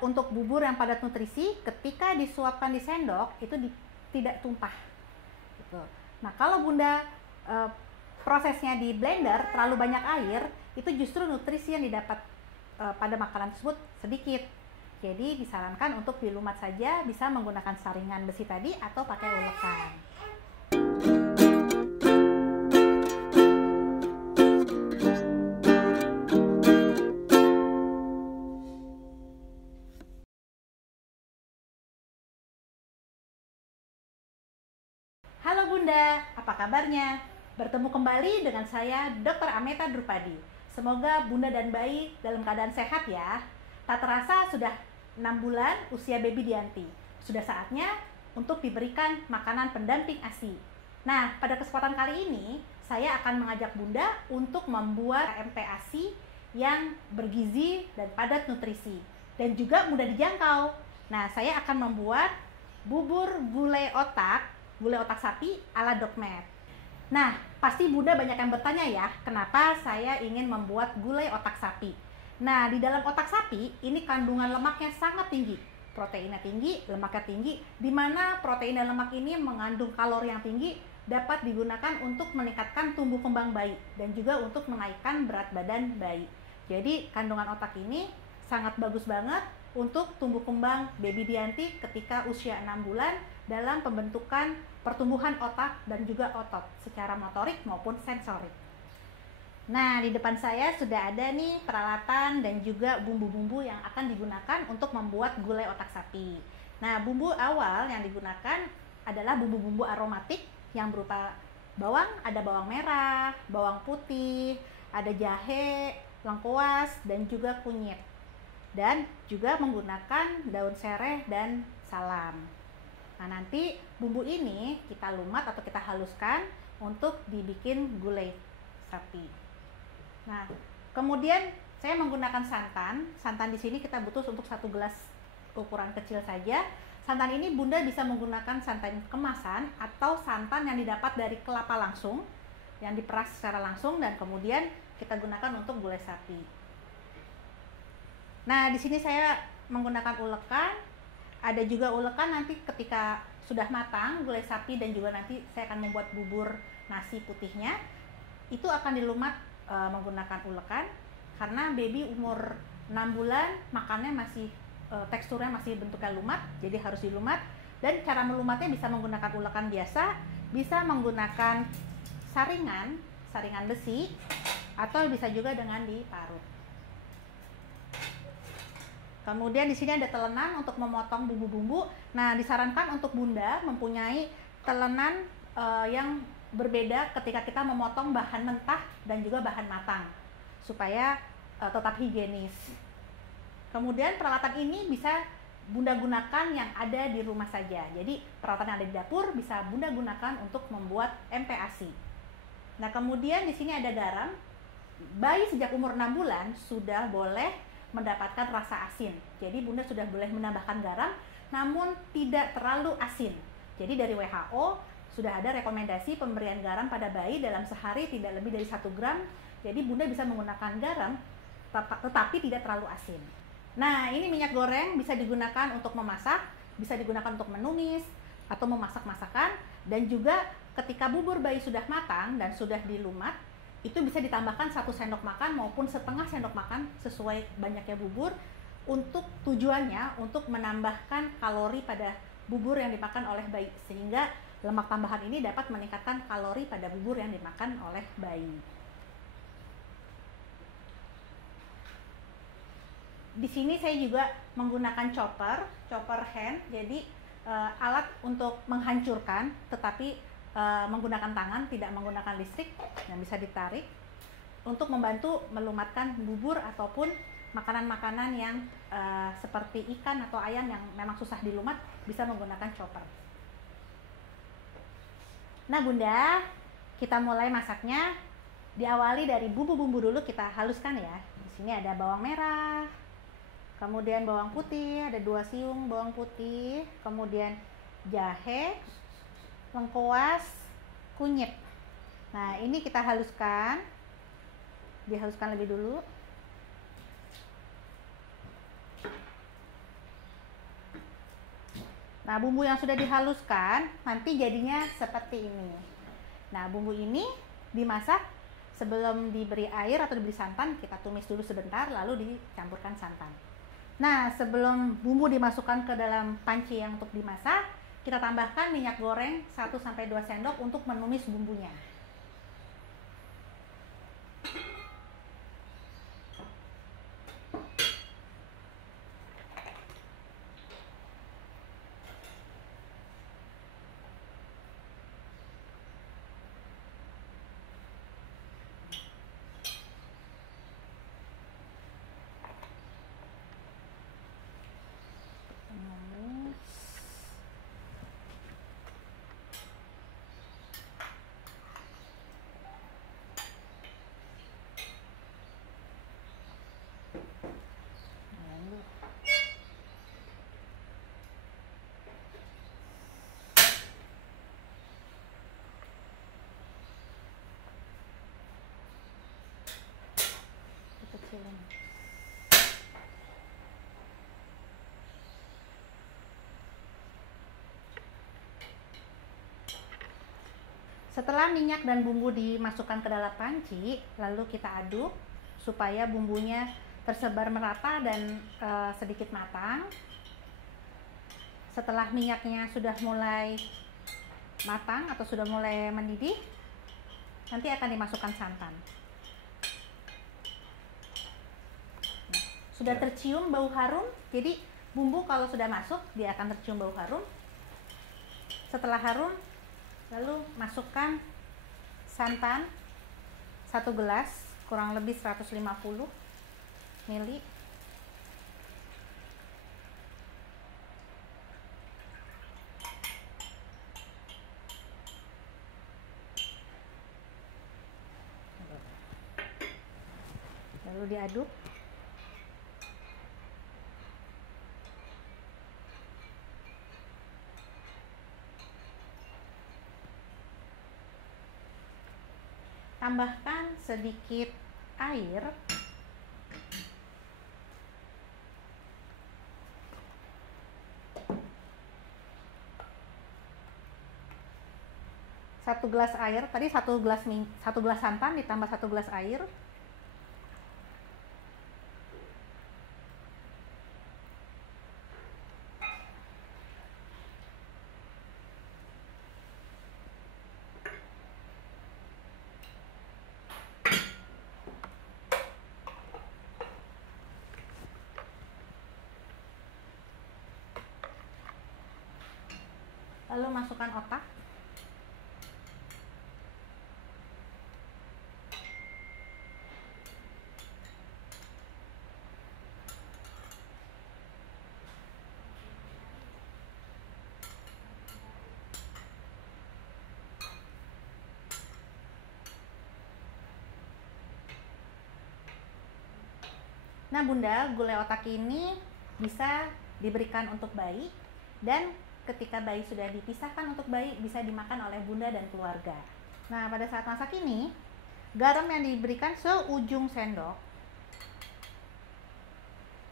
untuk bubur yang padat nutrisi, ketika disuapkan di sendok itu tidak tumpah. Gitu. Nah, kalau Bunda prosesnya di blender terlalu banyak air, itu justru nutrisi yang didapat pada makanan tersebut sedikit. Jadi disarankan untuk dilumat saja, bisa menggunakan saringan besi tadi atau pakai ulekan. Halo Bunda, apa kabarnya? Bertemu kembali dengan saya Dr. Ameta Drupadi. Semoga Bunda dan bayi dalam keadaan sehat ya. Tak terasa sudah 6 bulan usia baby Dianti. Sudah saatnya untuk diberikan makanan pendamping ASI. Nah, pada kesempatan kali ini saya akan mengajak Bunda untuk membuat MP ASI yang bergizi dan padat nutrisi dan juga mudah dijangkau. Nah, saya akan membuat bubur gulai otak sapi ala Dokmed. Nah, pasti Bunda banyak yang bertanya ya, kenapa saya ingin membuat gulai otak sapi. Nah, di dalam otak sapi ini kandungan lemaknya sangat tinggi, proteinnya tinggi, lemaknya tinggi, di mana protein dan lemak ini mengandung kalori yang tinggi, dapat digunakan untuk meningkatkan tumbuh kembang bayi dan juga untuk menaikkan berat badan bayi. Jadi kandungan otak ini sangat bagus banget untuk tumbuh kembang baby Dianti ketika usia 6 bulan dalam pembentukan pertumbuhan otak dan juga otot secara motorik maupun sensorik. Nah, di depan saya sudah ada nih peralatan dan juga bumbu-bumbu yang akan digunakan untuk membuat gulai otak sapi. Nah, bumbu awal yang digunakan adalah bumbu-bumbu aromatik yang berupa bawang, ada bawang merah, bawang putih, ada jahe, lengkuas, dan juga kunyit. Dan juga menggunakan daun sereh dan salam. Nah, nanti bumbu ini kita lumat atau kita haluskan untuk dibikin gulai sapi. Nah, kemudian saya menggunakan santan. Santan di sini kita butuh untuk 1 gelas ukuran kecil saja. Santan ini Bunda bisa menggunakan santan kemasan atau santan yang didapat dari kelapa langsung yang diperas secara langsung dan kemudian kita gunakan untuk gulai sapi. Nah, di sini saya menggunakan ulekan. Ada juga ulekan nanti ketika sudah matang gulai sapi dan juga nanti saya akan membuat bubur nasi putihnya. Itu akan dilumat menggunakan ulekan karena baby umur 6 bulan makannya masih teksturnya masih bentuknya lumat, jadi harus dilumat. Dan cara melumatnya bisa menggunakan ulekan biasa, bisa menggunakan saringan besi, atau bisa juga dengan diparut. Kemudian di sini ada telenan untuk memotong bumbu-bumbu. Nah, disarankan untuk Bunda mempunyai telenan yang berbeda ketika kita memotong bahan mentah dan juga bahan matang supaya tetap higienis. Kemudian peralatan ini bisa Bunda gunakan yang ada di rumah saja. Jadi peralatan yang ada di dapur bisa Bunda gunakan untuk membuat MP ASI. Nah, kemudian di sini ada garam. Bayi sejak umur 6 bulan sudah boleh mendapatkan rasa asin. Jadi Bunda sudah boleh menambahkan garam namun tidak terlalu asin. Jadi dari WHO sudah ada rekomendasi pemberian garam pada bayi dalam sehari tidak lebih dari 1 gram. Jadi Bunda bisa menggunakan garam tetapi tidak terlalu asin. Nah, ini minyak goreng bisa digunakan untuk memasak, bisa digunakan untuk menumis atau memasak masakan, dan juga ketika bubur bayi sudah matang dan sudah dilumat, itu bisa ditambahkan 1 sendok makan maupun setengah sendok makan sesuai banyaknya bubur, untuk tujuannya untuk menambahkan kalori pada bubur yang dimakan oleh bayi, sehingga lemak tambahan ini dapat meningkatkan kalori pada bubur yang dimakan oleh bayi. Di sini saya juga menggunakan chopper hand, jadi alat untuk menghancurkan tetapi menggunakan tangan, tidak menggunakan listrik, yang bisa ditarik untuk membantu melumatkan bubur ataupun makanan-makanan yang seperti ikan atau ayam yang memang susah dilumat, bisa menggunakan chopper. Nah, Bunda, kita mulai masaknya. Diawali dari bumbu-bumbu dulu, kita haluskan ya. Di sini ada bawang merah, kemudian bawang putih, ada 2 siung bawang putih, kemudian jahe, lengkuas, kunyit. Nah, ini kita haluskan. Dihaluskan lebih dulu. Nah, bumbu yang sudah dihaluskan nanti jadinya seperti ini. Nah, bumbu ini dimasak sebelum diberi air atau diberi santan, kita tumis dulu sebentar lalu dicampurkan santan. Nah, sebelum bumbu dimasukkan ke dalam panci yang untuk dimasak, kita tambahkan minyak goreng 1-2 sendok untuk menumis bumbunya. Setelah minyak dan bumbu dimasukkan ke dalam panci, lalu kita aduk supaya bumbunya tersebar merata dan sedikit matang. Setelah minyaknya sudah mulai matang atau sudah mulai mendidih, nanti akan dimasukkan santan. Nah, sudah tercium bau harum, jadi bumbu kalau sudah masuk dia akan tercium bau harum. Setelah harum, lalu masukkan santan 1 gelas, kurang lebih 150 ml. Lalu diaduk. Tambahkan sedikit air. Satu gelas air, tadi satu gelas santan ditambah 1 gelas air. Lalu masukkan otak. Nah Bunda, gulai otak ini bisa diberikan untuk bayi, dan ketika bayi sudah dipisahkan untuk bayi bisa dimakan oleh Bunda dan keluarga. Nah pada saat masak ini, garam yang diberikan seujung sendok,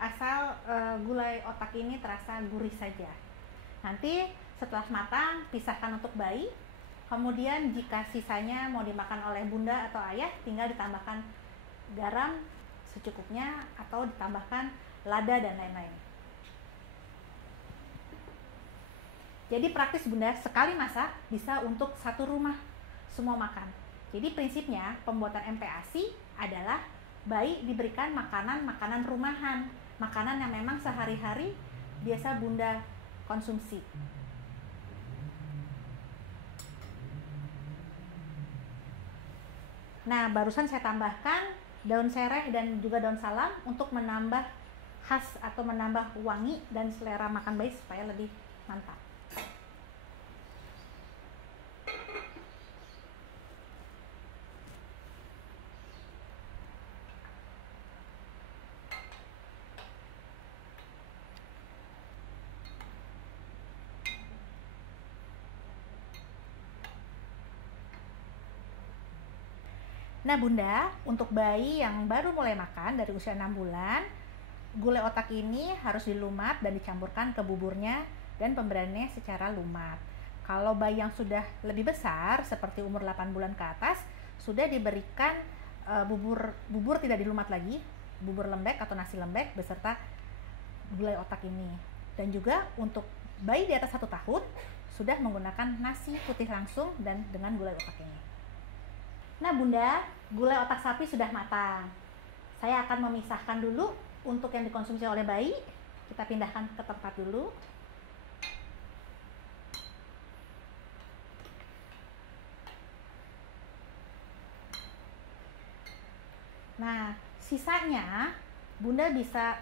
asal gulai otak ini terasa gurih saja. Nanti setelah matang, pisahkan untuk bayi. Kemudian jika sisanya mau dimakan oleh Bunda atau Ayah, tinggal ditambahkan garam secukupnya atau ditambahkan lada dan lain-lain. Jadi praktis Bunda, sekali masak bisa untuk satu rumah semua makan. Jadi prinsipnya pembuatan MPASI adalah bayi diberikan makanan rumahan, makanan yang memang sehari-hari biasa Bunda konsumsi. Nah, barusan saya tambahkan daun sereh dan juga daun salam untuk menambah khas atau menambah wangi dan selera makan bayi supaya lebih mantap. Nah Bunda, untuk bayi yang baru mulai makan dari usia 6 bulan, gulai otak ini harus dilumat dan dicampurkan ke buburnya dan pemberiannya secara lumat. Kalau bayi yang sudah lebih besar seperti umur 8 bulan ke atas sudah diberikan bubur tidak dilumat lagi, bubur lembek atau nasi lembek beserta gulai otak ini. Dan juga untuk bayi di atas 1 tahun sudah menggunakan nasi putih langsung dan dengan gulai otak ini. Nah Bunda, gulai otak sapi sudah matang. Saya akan memisahkan dulu untuk yang dikonsumsi oleh bayi. Kita pindahkan ke tempat dulu. Nah, sisanya Bunda bisa,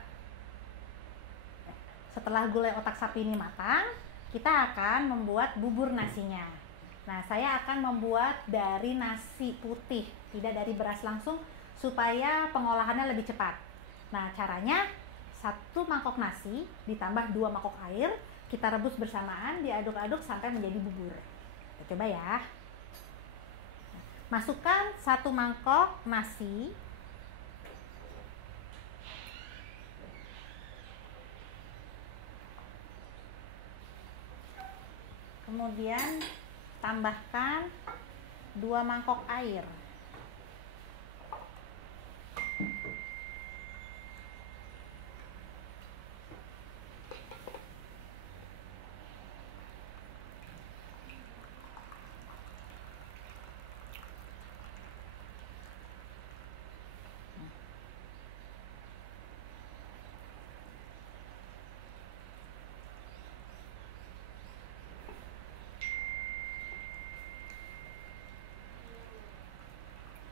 setelah gulai otak sapi ini matang, kita akan membuat bubur nasinya. Nah, saya akan membuat dari nasi putih, tidak dari beras langsung, supaya pengolahannya lebih cepat. Nah, caranya 1 mangkok nasi ditambah 2 mangkok air, kita rebus bersamaan, diaduk-aduk sampai menjadi bubur. Kita coba ya. Masukkan 1 mangkok nasi. Kemudian tambahkan 2 mangkok air.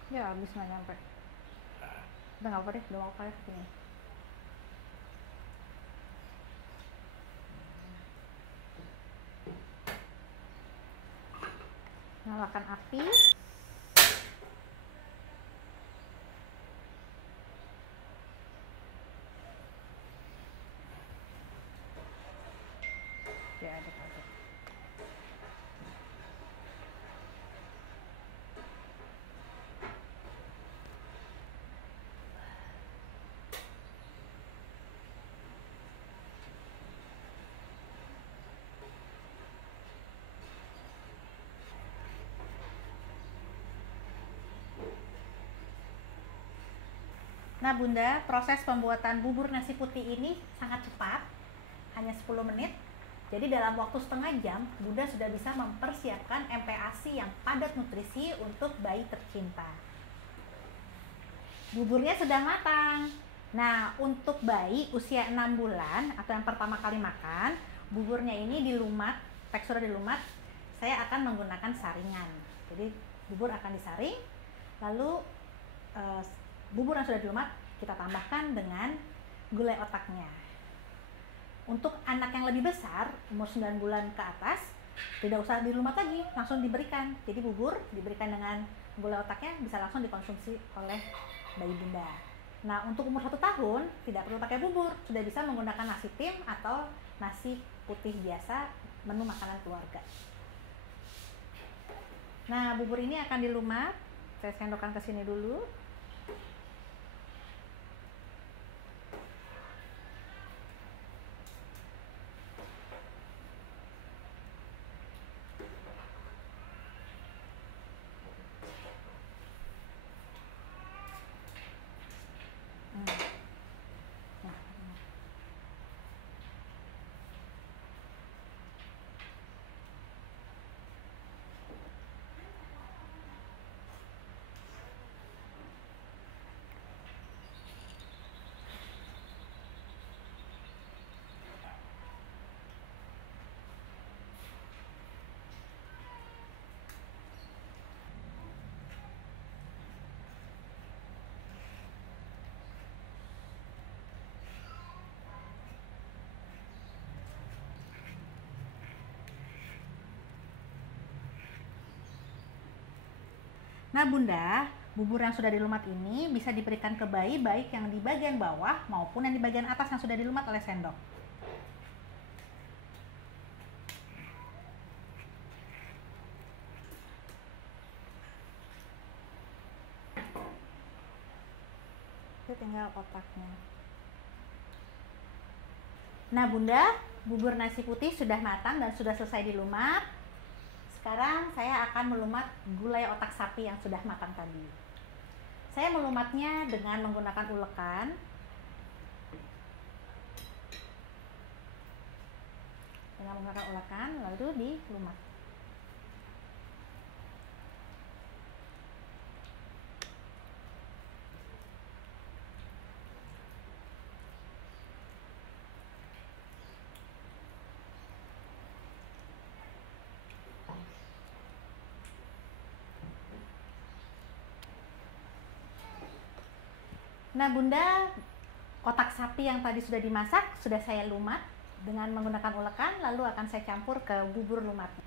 Ya habis nggak nyampe. Udah nggak apa deh, udah mau kayak gini. Nyalakan api. Ya aduk-aduk. Nah Bunda, proses pembuatan bubur nasi putih ini sangat cepat, hanya 10 menit. Jadi dalam waktu setengah jam, Bunda sudah bisa mempersiapkan MPASI yang padat nutrisi untuk bayi tercinta. Buburnya sudah matang. Nah, untuk bayi usia 6 bulan atau yang pertama kali makan, buburnya ini dilumat, teksturnya dilumat. Saya akan menggunakan saringan. Jadi bubur akan disaring, lalu bubur yang sudah dilumat kita tambahkan dengan gulai otaknya. Untuk anak yang lebih besar, umur 9 bulan ke atas, tidak usah dilumat lagi, langsung diberikan. Jadi bubur diberikan dengan gulai otaknya bisa langsung dikonsumsi oleh bayi Bunda. Nah, untuk umur 1 tahun tidak perlu pakai bubur, sudah bisa menggunakan nasi tim atau nasi putih biasa, menu makanan keluarga. Nah, bubur ini akan dilumat. Saya sendokkan ke sini dulu. Nah Bunda, bubur yang sudah dilumat ini bisa diberikan ke bayi baik yang di bagian bawah maupun yang di bagian atas yang sudah dilumat oleh sendok. Itu tinggal otaknya. Nah Bunda, Bubur nasi putih sudah matang dan sudah selesai dilumat. Sekarang saya akan melumat gulai otak sapi yang sudah matang tadi. Saya melumatnya dengan menggunakan ulekan. Dengan menggunakan ulekan lalu dilumat. Nah Bunda, otak sapi yang tadi sudah dimasak sudah saya lumat dengan menggunakan ulekan, lalu akan saya campur ke bubur lumatnya.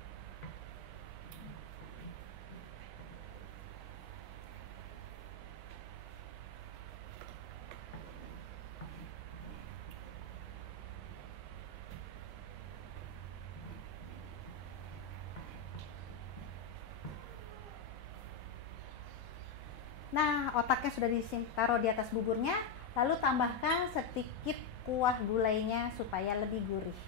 Nah, otaknya sudah ditaruh di atas buburnya, lalu tambahkan sedikit kuah gulainya supaya lebih gurih.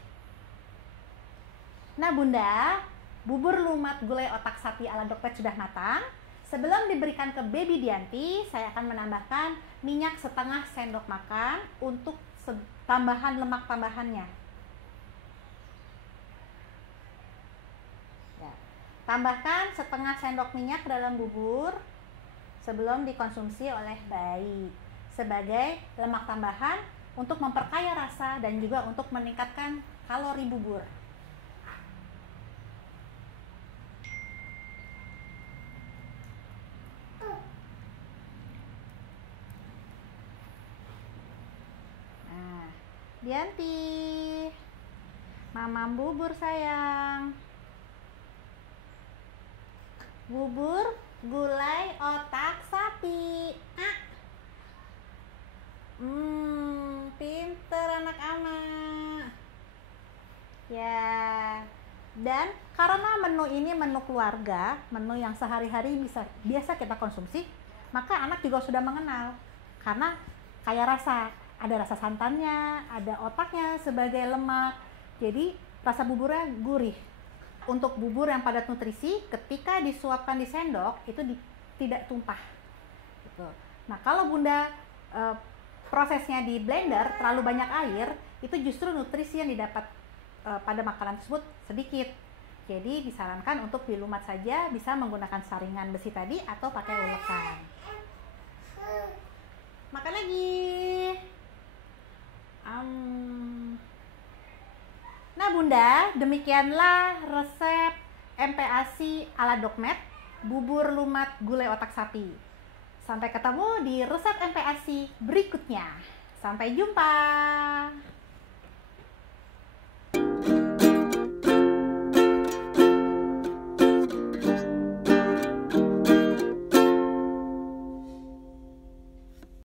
Nah Bunda, bubur lumat gulai otak sapi ala Dokpet sudah matang. Sebelum diberikan ke baby Dianti, saya akan menambahkan minyak setengah sendok makan untuk tambahan lemak tambahannya. Ya. Tambahkan setengah sendok minyak ke dalam bubur sebelum dikonsumsi oleh bayi sebagai lemak tambahan untuk memperkaya rasa dan juga untuk meningkatkan kalori bubur. Nah, Dianti, mamam bubur sayang. Bubur gulai otak sapi. Pinter anak anak. Ya. Dan karena menu ini menu keluarga, menu yang sehari-hari biasa kita konsumsi, maka anak juga sudah mengenal. Karena kaya rasa, ada rasa santannya, ada otaknya sebagai lemak. Jadi rasa buburnya gurih. Untuk bubur yang padat nutrisi, ketika disuapkan di sendok itu tidak tumpah gitu. Nah kalau Bunda prosesnya di blender terlalu banyak air, itu justru nutrisi yang didapat pada makanan tersebut sedikit. Jadi disarankan untuk dilumat saja, bisa menggunakan saringan besi tadi atau pakai ulekan. Makan lagi. Nah Bunda, demikianlah resep MPASI ala Dokmet, bubur lumat gulai otak sapi. Sampai ketemu di resep MPASI berikutnya. Sampai jumpa.